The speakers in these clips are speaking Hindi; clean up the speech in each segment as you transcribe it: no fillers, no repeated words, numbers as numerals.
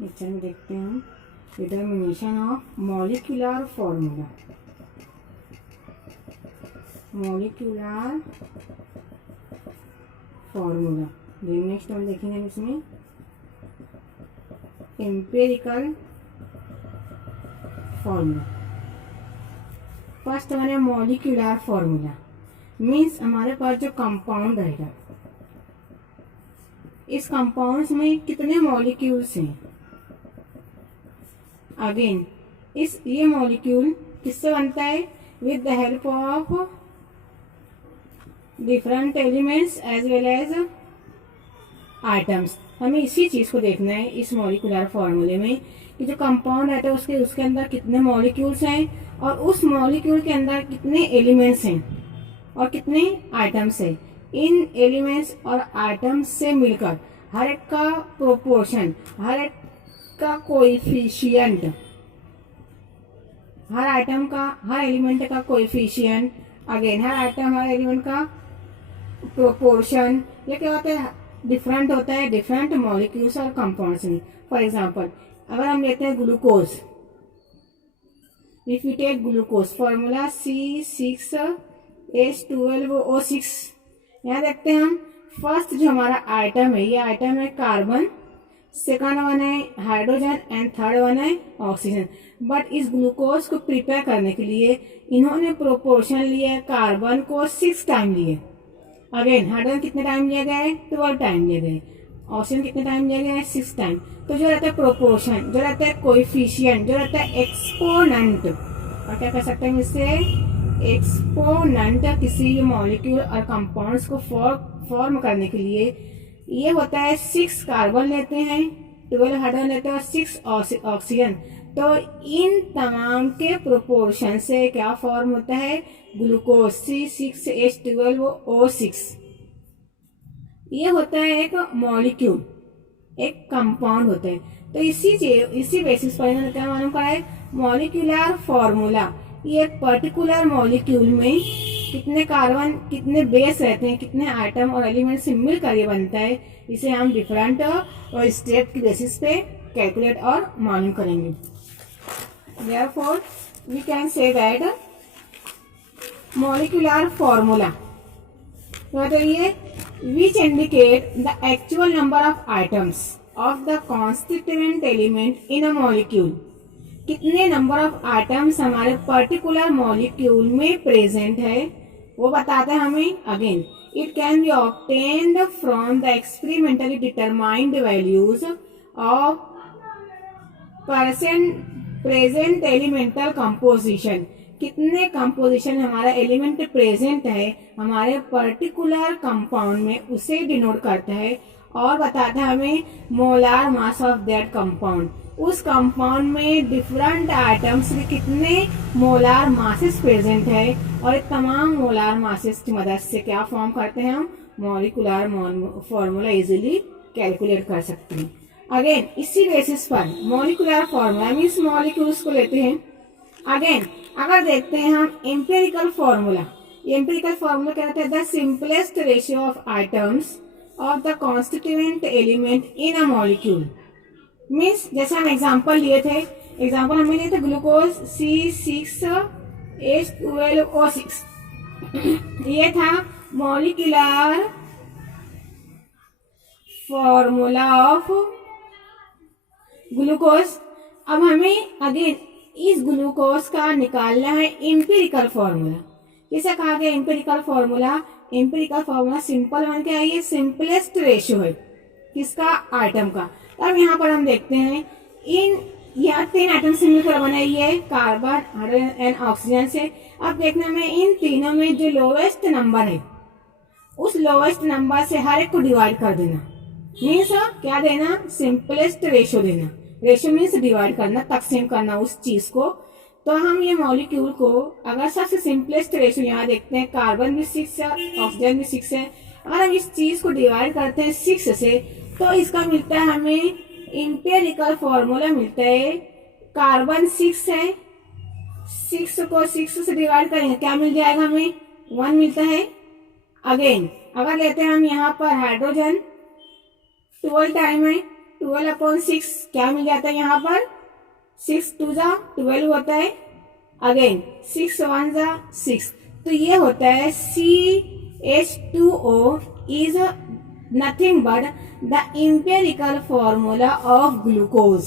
लेक्चर में देखते हैं determination of molecular formula. Molecular formula next हम देखेंगे इसमें एम्पिरिकल फॉर्मूला। फर्स्ट वन है मॉलिक्यूलर फॉर्मूला, मीन्स हमारे पास जो कंपाउंड रहेगा, इस कंपाउंड्स में कितने मॉलिक्यूल्स हैं। अगेन ये मॉलिक्यूल किससे बनता है, with the help of different elements as well as items. हमें इसी चीज को देखना है इस मॉलिक्यूलर फॉर्मूले में कि जो कंपाउंड रहता है उसके अंदर कितने मॉलिक्यूल्स हैं और उस मॉलिक्यूल के अंदर कितने एलिमेंट्स हैं और कितने आइटम्स हैं। इन एलिमेंट्स और आइटम्स से मिलकर हर एक का प्रोपोर्शन, हर एक का कोएफिशिएंट, हर आइटम का, हर एलिमेंट का कोएफिशिएंट, अगेन हर आइटम हर एलिमेंट का प्रोपोर्शन, ये क्या होता है, डिफरेंट होता है डिफरेंट मॉलिक्यूल्स और कंपाउंड्स में। फॉर एग्जांपल अगर हम लेते हैं glucose, if you take glucose formula C6H12O6, यहाँ देखते हैं हम फर्स्ट जो हमारा आइटम है, ये आइटम है कार्बन, सेकंड वन है हाइड्रोजन एंड थर्ड वन है ऑक्सीजन। बट इस ग्लूकोज को प्रिपेयर करने के लिए इन्होंने प्रोपोर्शन लिए कार्बन को 6 टाइम लिए, अगेन हाइड्रोजन कितने टाइम लिया गया है, 12 टाइम लिए गए, ऑक्सीजन कितने टाइम लिया गया है, 6 टाइम। तो जो रहता है प्रोपोर्शन, जो रहता है कोएफिशिएंट, जो रहता है एक्सपोनेंट, और क्या कह सकते हैं इससे, एक्सपोनेंट किसी मॉलिक्यूल और कंपाउंड्स को फॉर्म करने के लिए ये होता है 6 कार्बन लेते हैं, 12 हाइड्रोजन लेते हैं और 6 ऑक्सीजन। तो इन तमाम के प्रोपोर्शन से क्या फॉर्म होता है, ग्लूकोज C6H12O6। ये होता है एक मॉलिक्यूल, एक कंपाउंड होता है। तो इसी बेसिस पर इन्होंने क्या मालूम करा है, मॉलिक्यूलर फॉर्मूला। ये एक पर्टिकुलर मॉलिक्यूल में कितने कार्बन, कितने बेस रहते हैं, कितने आइटम और एलिमेंट से मिलकर ये बनता है, इसे हम डिफरेंट और स्टेप की बेसिस पे कैलकुलेट और मालूम करेंगे। Therefore, we can say that molecular formula, बताइए, which indicate the actual number of items of the constituent element in a molecule। कितने नंबर ऑफ आइटम्स हमारे पर्टिकुलर मॉलिक्यूल में प्रेजेंट है वो बताता है हमें। Again it can be obtained from the experimentally determined values of present elemental composition. कितने कंपोजिशन हमारा एलिमेंट प्रेजेंट है हमारे पर्टिकुलर कंपाउंड में, उसे डिनोट करता है और बताता है हमें molar mass of that compound. उस कंपाउंड में डिफरेंट आइटम्स में कितने मोलार मासेस प्रेजेंट है और तमाम मोलार मासेस की मदद से क्या फॉर्म करते हैं, हम मॉलिक्यूलर फॉर्मूला इजीली कैलकुलेट कर सकते हैं। अगेन इसी बेसिस पर मॉलिक्यूलर फॉर्मूला मीन्स मॉलिक्यूल्स को लेते हैं। अगेन अगर देखते हैं हम एम्पिरिकल फॉर्मूला, एम्पिरिकल फॉर्मूला क्या होता है, the simplest ratio of items of the constituent element in a molecule. Means जैसे हम एग्जाम्पल लिए थे, एग्जाम्पल हमें लिए थे ग्लूकोज C6H12O6 ये था मॉलिक्यूलर फॉर्मूला ऑफ ग्लूकोज। अब हमें अगेन इस ग्लूकोज का निकालना है एम्पिरिकल फॉर्मूला। किसे कहा गया empirical formula, empirical formula simple one क्या है, ये सिंपलेस्ट रेशियो है किसका, आइटम का। अब यहाँ पर हम देखते हैं इन यहाँ 3 आइटम से मिलकर बना है कार्बन, हाइड्रोजन एंड ऑक्सीजन से। अब देखना में इन तीनों में जो लोवेस्ट नंबर है उस लोवेस्ट नंबर से हर एक को डिवाइड कर देना, मीन्स क्या देना, सिंपलेस्ट रेशियो देना। रेशियो मीन्स डिवाइड करना, तकसीम करना उस चीज को। तो हम ये मॉलिक्यूल को अगर सबसे सिंपलेस्ट रेशियो यहाँ देखते हैं, कार्बन भी 6 है, ऑक्सीजन भी 6 है, अगर हम इस चीज को डिवाइड करते हैं 6 से तो इसका मिलता है हमें एम्पिरिकल फॉर्मूला मिलता है, कार्बन 6 है, 6 को 6 से डिवाइड करेंगे क्या मिल जाएगा, हमें 1 मिलता है। अगेन अगर लेते हैं हम यहाँ पर हाइड्रोजन 12 टाइम है, 12/6 क्या मिल जाता है यहाँ पर, 6 2 जा 12 होता है, अगेन 6 1 जा 6, तो ये होता है CH2O is nothing but the empirical formula of glucose.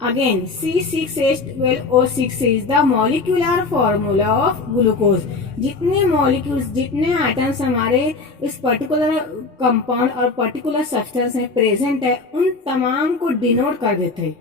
Again C6H12O6 is the molecular formula of glucose. जितने मॉलिक्यूल्स, जितने आइटम्स हमारे इस पर्टिकुलर कंपाउंड और पर्टिकुलर सब्सटेंस में प्रेजेंट है, उन तमाम को डिनोट कर देते हैं,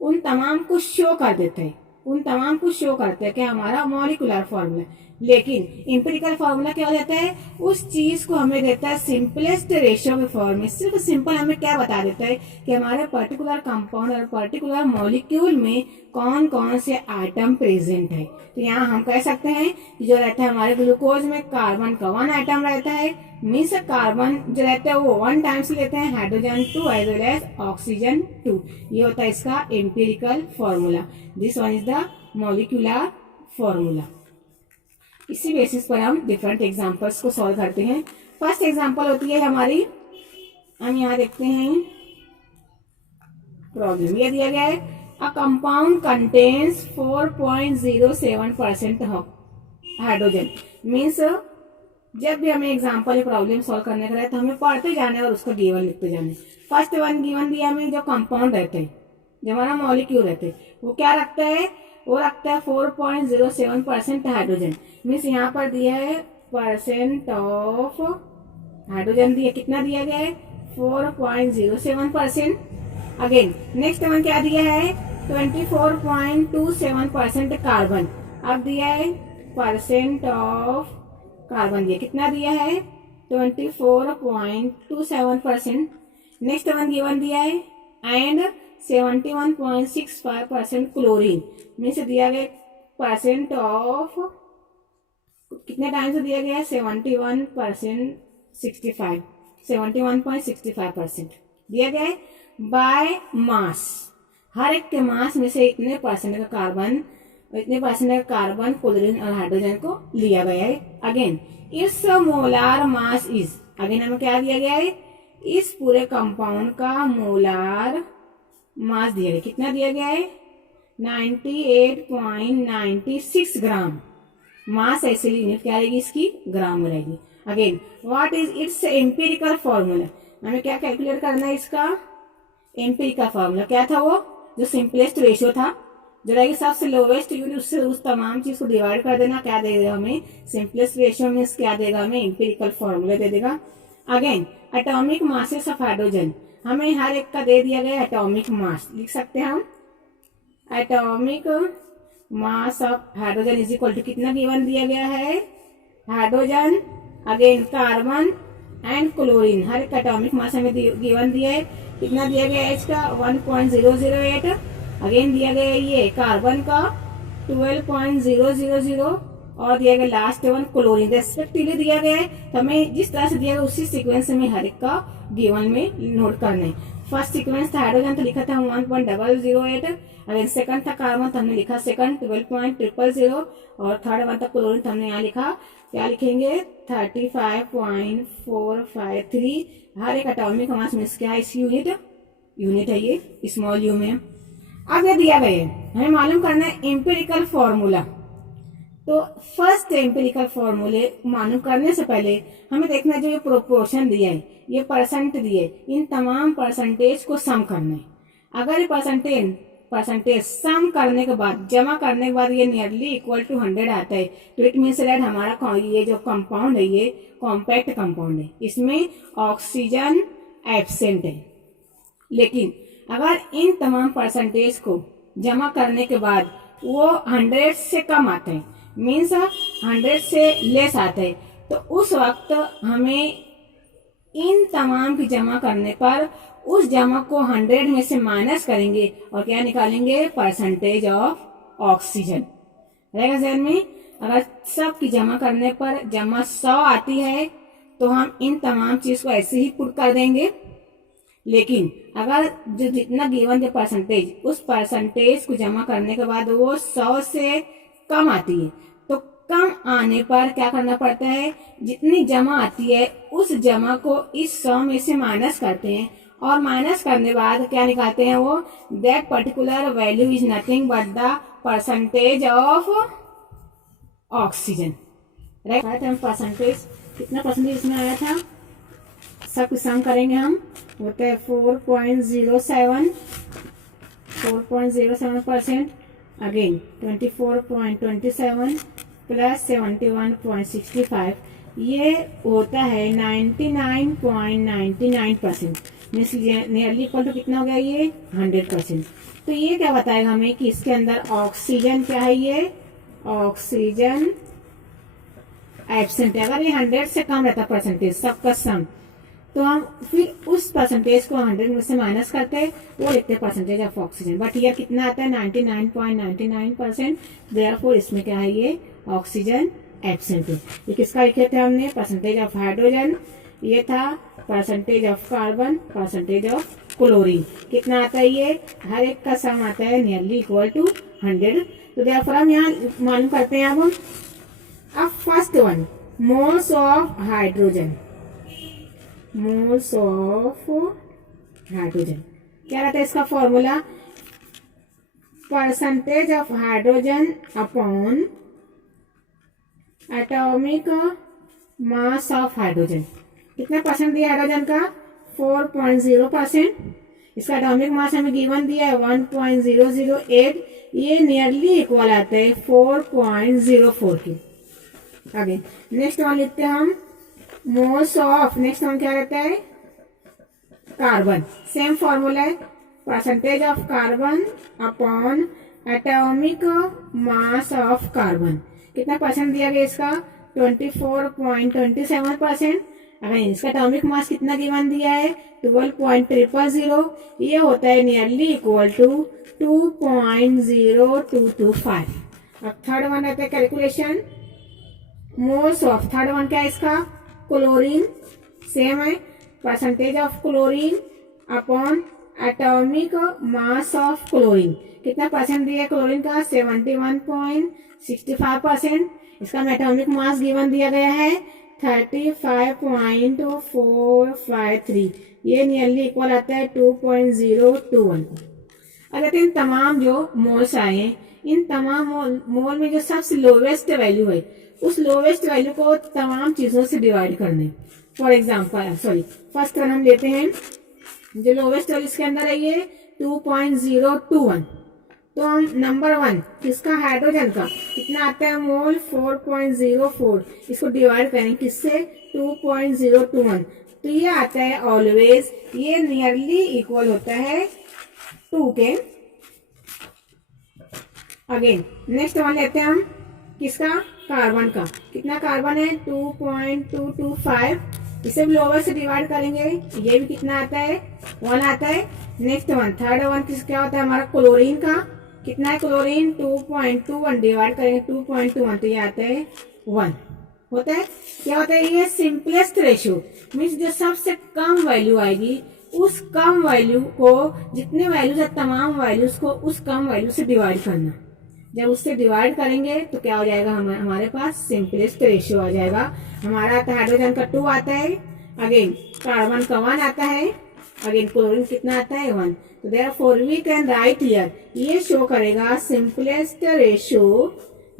उन तमाम को शो कर देते हैं, उन तमाम को शो करते हैं कि हमारा मॉलिक्यूलर फॉर्मूला। लेकिन इंपेरिकल फॉर्मूला क्या हो जाता है, उस चीज को हमें देता है सिंपलेस्ट रेशियो के फॉर्म में। सिर्फ सिंपल हमें क्या बता देता है कि हमारे पर्टिकुलर कंपाउंड और पर्टिकुलर मॉलिक्यूल में कौन कौन से आइटम प्रेजेंट है। तो यहाँ हम कह सकते हैं कि जो रहता है हमारे ग्लूकोज में कार्बन का 1 आइटम रहता है, मीन्स कार्बन जो रहता है वो 1 टाइम्स लेते हैं, hydrogen 2 as well as oxygen 2। ये होता है इसका empirical formula. This one is the molecular formula. इसी बेसिस पर हम डिफरेंट एग्जांपल्स को सॉल्व करते हैं। फर्स्ट एग्जांपल होती है हमारी, हम यहाँ देखते हैं प्रॉब्लम। ये दिया गया है a compound contains 4.07% hydrogen. Means जब भी हमें एग्जांपल प्रॉब्लम सॉल्व करने का है तो हमें पढ़ते जाने और उसका गिवन लिखते जाने। फर्स्ट वन गिवन दिया हमें, जो कंपाउंड रहते हैं, जो हमारा मॉलिक्यूल रहते हैं, वो क्या रखता है, वो रखता है 4.07% हाइड्रोजन। मीन्स यहाँ पर दिया है परसेंट ऑफ हाइड्रोजन दिया, कितना दिया गया है 4.07%। अगेन नेक्स्ट वन क्या दिया है 24.27% कार्बन। अब दिया है परसेंट ऑफ कार्बन दिया, कितना दिया है 24.27%। नेक्स्ट वन गिवन दिया है एंड 71.65% क्लोरीन। मीन्स दिया गया परसेंट ऑफ कितने टाइम से दिया गया है 71.65% दिया गया है बाय मास। हर एक के मास में से इतने परसेंट का कार्बन, इतने परसेंट का कार्बन, क्लोरीन और हाइड्रोजन को लिया गया है। अगेन इस मोलार मास इज, अगेन हमें क्या दिया गया है, इस पूरे कंपाउंड का मोलार मास दिया गया, कितना दिया गया है 98.96 ग्राम। मास ऐसे यूनिट क्या रहेगी इसकी, ग्राम में रहेगी। Again what is it's empirical formula, हमें क्या कैलकुलेट करना है, इसका एम्पिरिकल फॉर्मूला क्या था, वो जो सिंपलेस्ट रेशियो था, जो रहेगी सबसे लोवेस्ट यूनिट, उससे उस तमाम चीज को डिवाइड कर देना, क्या देगा हमें सिंपलेस्ट रेशियो में, क्या देगा हमें एम्पिरिकल फॉर्मूला दे देगा। Again atomic masses of hydrogen, हमें हर एक का दे दिया गया एटॉमिक मास, लिख सकते हैं हम atomic mass of hydrogen is equal to कितना गिवन दिया गया है, hydrogen again carbon and chlorine, हर एक एटॉमिक मास हमें गिवन दिया है, कितना दिया गया है इसका 1.008। अगेन दिया गया है ये कार्बन का 12.000 और दिया गया लास्ट वन क्लोरीन, रेस्पेक्टिवली दिया गया है। तो हमें जिस तरह से दिया गया उसी सीक्वेंस में हर एक का गिवन में नोट करना है। फर्स्ट सीक्वेंस था हाइड्रोजन तो लिखा था 1.008, अगर सेकंड था कार्बन तो हमने लिखा सेकंड 12.000 और थर्ड वन था क्लोरीन तो हमने यहाँ लिखा, क्या लिखेंगे 35.453। हर एक एटॉमिक मास में क्या है, इस यूनिट है ये स्मॉल यू में। अब ये दिया गया है, हमें मालूम करना है एम्पिरिकल फॉर्मूला। तो फर्स्ट एम्पिरिकल फॉर्मूले मालूम करने से पहले हमें देखना है जो ये प्रोपोर्शन दिया है, ये परसेंट दिए, इन तमाम परसेंटेज को सम करना है। अगर ये परसेंटेज सम करने के बाद, जमा करने के बाद ये नियरली इक्वल टू 100 आता है, तो इट मीन्स दैट हमारा ये जो कंपाउंड है ये कॉम्पैक्ट कंपाउंड है, इसमें ऑक्सीजन एब्सेंट है। लेकिन अगर इन तमाम परसेंटेज को जमा करने के बाद वो 100 से कम आते हैं, मीन्स 100 से लेस आते हैं, तो उस वक्त हमें इन तमाम की जमा करने पर उस जमा को 100 में से माइनस करेंगे और क्या निकालेंगे, परसेंटेज ऑफ ऑक्सीजन रहेगा ध्यान में। अगर सब की जमा करने पर जमा 100 आती है तो हम इन तमाम चीज को ऐसे ही पुट कर देंगे। लेकिन अगर जो जितना गिवन जो परसेंटेज, उस परसेंटेज को जमा करने के बाद वो 100 से कम आती है, तो कम आने पर क्या करना पड़ता है, जितनी जमा आती है उस जमा को इस 100 में से माइनस करते हैं और माइनस करने के बाद क्या निकालते हैं वो, that particular value is nothing but the percentage of oxygen, right. हम परसेंटेज कितना परसेंटेज इसमें आया था, सब कुछ सम करेंगे हम, होता है 4.07%, अगेन 24.27 प्लस 71.65, ये होता है 99.99%, मीन्स नियरली इक्वल टू कितना हो गया ये 100%। तो ये क्या बताएगा हमें कि इसके अंदर ऑक्सीजन क्या है, ये ऑक्सीजन एब्सेंट है। अगर ये 100 से कम रहता परसेंटेज सबका सम, तो हम फिर उस परसेंटेज को 100 में से माइनस करते, वो लिखते परसेंटेज ऑफ ऑक्सीजन। बट ये कितना आता है 99.99%, देयरफॉर इसमें क्या है ये ऑक्सीजन एब्सेंट है। ये किसका लिखे थे हमने, परसेंटेज ऑफ हाइड्रोजन, ये था percentage of carbon, percentage of chlorine. कितना आता है ये, हर एक का सम आता है नियरली इक्वल टू 100। तो देयरफॉर हम यहाँ मालूम करते हैं अब first one, moles of hydrogen, moles of hydrogen क्या रहता है इसका formula, percentage of hydrogen upon atomic mass of hydrogen. कितना परसेंट दिया हाइड्रोजन का, 4.0%। इसका एटॉमिक मास हमें गिवन दिया है 1.008, ये नियरली इक्वल आता है 4.04 के। आगे नेक्स्ट वन लिखते हैं हम, मोल्स ऑफ, नेक्स्ट वन क्या रहता है, कार्बन। सेम फॉर्मूला है, percentage of carbon upon atomic mass of carbon. कितना परसेंट दिया गया इसका, 24.27%। अगर इसका एटॉमिक मास कितना गिवन दिया है, 12.000, ये होता है नियरली इक्वल टू 2.0225। अब थर्ड वन रहता है calculation, moles of, third one क्या है इसका, क्लोरीन। सेम है, percentage of chlorine upon atomic mass of chlorine. कितना परसेंट दिया क्लोरीन का, 71.65%। इसका एटॉमिक मास गिवन दिया गया है 35.453, ये नियरली इक्वल आता है 2.021। अगर इन तमाम जो मोल्स आए, इन तमाम मोल में जो सबसे लोवेस्ट वैल्यू है, उस लोवेस्ट वैल्यू को तमाम चीजों से डिवाइड करने। फॉर एग्जाम्पल फर्स्ट वन हम लेते हैं, जो लोवेस्ट वैल्यू इसके अंदर है ये 2.021। तो हम नंबर वन किसका, हाइड्रोजन का कितना आता है मोल, 4.04। इसको डिवाइड करें किससे, 2.021, तो ये आता है ऑलवेज, ये नियरली इक्वल होता है 2 के। अगेन नेक्स्ट वन लेते हैं हम किसका, कार्बन का। कितना कार्बन है, 2.225। इसे भी लोअर से डिवाइड करेंगे, ये भी कितना आता है, 1 आता है। नेक्स्ट वन थर्ड वन क्या होता है हमारा, क्लोरीन का। कितना है क्लोरीन, 2.21, डिवाइड करेंगे 2.21, तो ये आता है 1 होता है। क्या होता है ये, सिंपलेस्ट रेशियो, मीन्स जो सबसे कम वैल्यू आएगी, उस कम वैल्यू को, जितने वैल्यूज है तमाम वैल्यूज को उस कम वैल्यू से डिवाइड करना। जब उससे डिवाइड करेंगे तो क्या हो जाएगा, हमारे पास सिंपलेस्ट रेशियो आ जाएगा। हमारा आता है हाइड्रोजन का 2 आता है, अगेन कार्बन का 1 आता है, अगेन क्लोरीन कितना आता है 1। तो therefore we can write here, ये शो करेगा सिंपलेस्ट रेशियो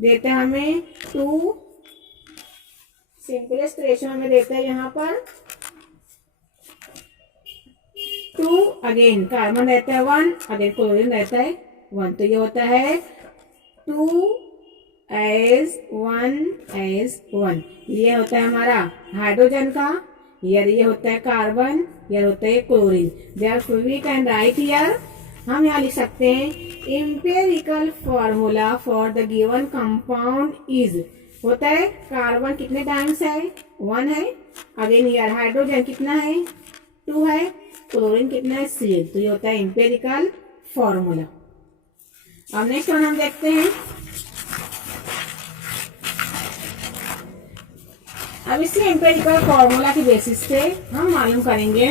देते हैं हमें 2, सिंपलेस्ट रेशियो हमें देते हैं यहाँ पर 2, अगेन कार्बन रहता है 1, अगेन क्लोरीन रहता है 1। तो ये होता है 2:1:1। ये होता है हमारा हाइड्रोजन का, ये होता है कार्बन, ये होता है chlorine. Therefore we can write here, हम यहाँ लिख सकते हैं empirical formula for the given compound is, होता है कार्बन कितने टाइम्स है, 1 है, अगेन यार हाइड्रोजन कितना है 2 है, क्लोरीन कितना है 3। तो ये होता है एम्पिरिकल फॉर्मूला। अब नेक्स्ट वन हम देखते हैं, अब इसी एम्पिरिकल फॉर्मूला की बेसिस पे हम मालूम करेंगे,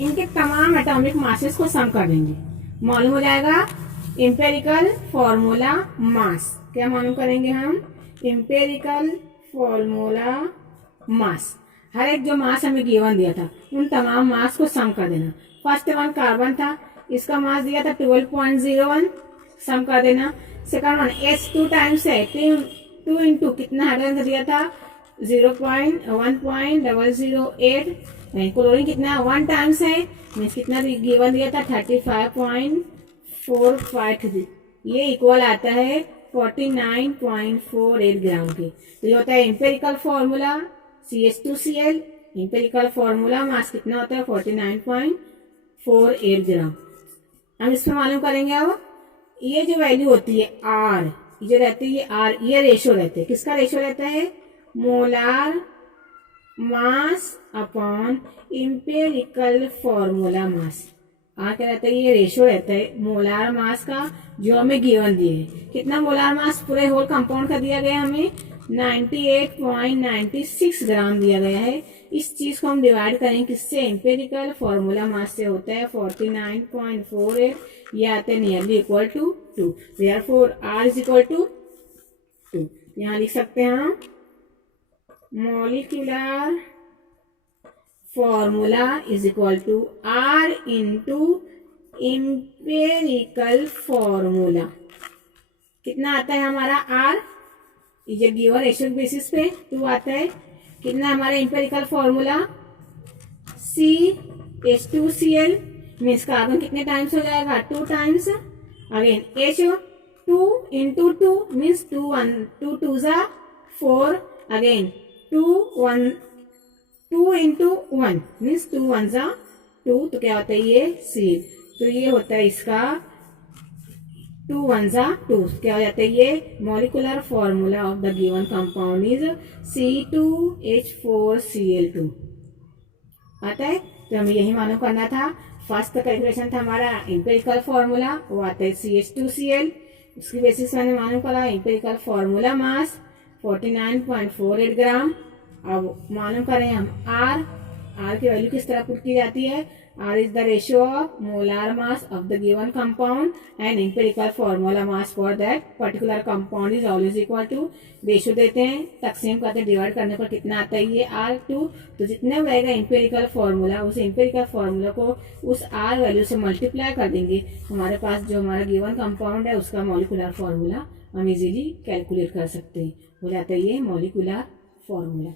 इनके तमाम एटॉमिक मासेस को सम कर देंगे, मालूम हो जाएगा एम्पिरिकल फॉर्मूला मास। क्या मालूम करेंगे हम, एम्पिरिकल फॉर्मूला मास। हर एक जो मास हमें गिवन दिया था उन तमाम मास को सम कर देना। फर्स्ट वन कार्बन था, इसका मास दिया था 12.01, सम कर देना। सेकंड वन H2 टाइम्स है, 2 इंटू कितना हाइड्रोजन दिया था 0.1.008। क्लोरीन कितना 1 टाइम्स है, मीन्स कितना गिवन दिया था 35.453। ये इक्वल आता है 49.48 ग्राम के। तो ये होता है empirical formula CH2Cl। Empirical formula mass कितना होता है 49.48 ग्राम। हम इसमें मालूम करेंगे अब ये जो वैल्यू होती है R, ये जो रहती है ये R, ये रेशो रहते हैं। किसका रेशो रहता है? Molar mass upon empirical formula mass. R क्या रहता है? ये रेशो रहता है मोलार मास का जो हमें गिवन दिए है। कितना मोलार मास पूरे होल कंपाउंड का दिया गया हमें 98.96 ग्राम दिया गया है। इस चीज को हम डिवाइड करें किससे? एम्पेरिकल फॉर्मूला मास से होता है 49.48। ये आते हैं nearly equal to 2। Therefore R is equal to 2। यहाँ लिख सकते हैं हम molecular formula is equal to R into empirical formula. कितना आता है हमारा R? ये गिवन रेशियो बेसिस पे 2 आता है। कितना हमारा empirical formula? CH2Cl means carbon कितने टाइम्स हो जाएगा? 2 times. Again H2 into 2 means 2 2 जा 4। अगेन 2 इंटू 1 मीन्स 2 1 जा 2। तो क्या होता है ये Cl। तो ये होता है इसका 2 1 जा 2। क्या हो जाता है ये? Molecular formula of the given compound is C2H4Cl2 आता है। तो हमें यही मालूम करना था। फर्स्ट कैलकुलेशन था हमारा एम्पेरिकल फॉर्मूला, वो आता है CH2Cl। उसकी बेसिस मैंने मालूम करा एम्पेरिकल फॉर्मूला मास 49.48 ग्राम। अब मालूम करें हम R की वैल्यू किस तरह पुट की जाती है? R is the ratio of molar mass of the given compound and empirical formula mass for that particular compound is always equal to। Ratio देते हैं, तकसीम करते हैं, डिवाइड करने पर कितना आता है ये R2। तो जितने रहेगा एम्पेरिकल फॉर्मूला, उस एम्पेरिकल फॉर्मूला को उस R वैल्यू से मल्टीप्लाई कर देंगे। हमारे पास जो हमारा गिवन कंपाउंड है उसका मॉलिक्यूलर फॉर्मूला हम इजीली कैलकुलेट कर सकते हैं। हो जाता है ये मॉलिक्यूलर फॉर्मूला।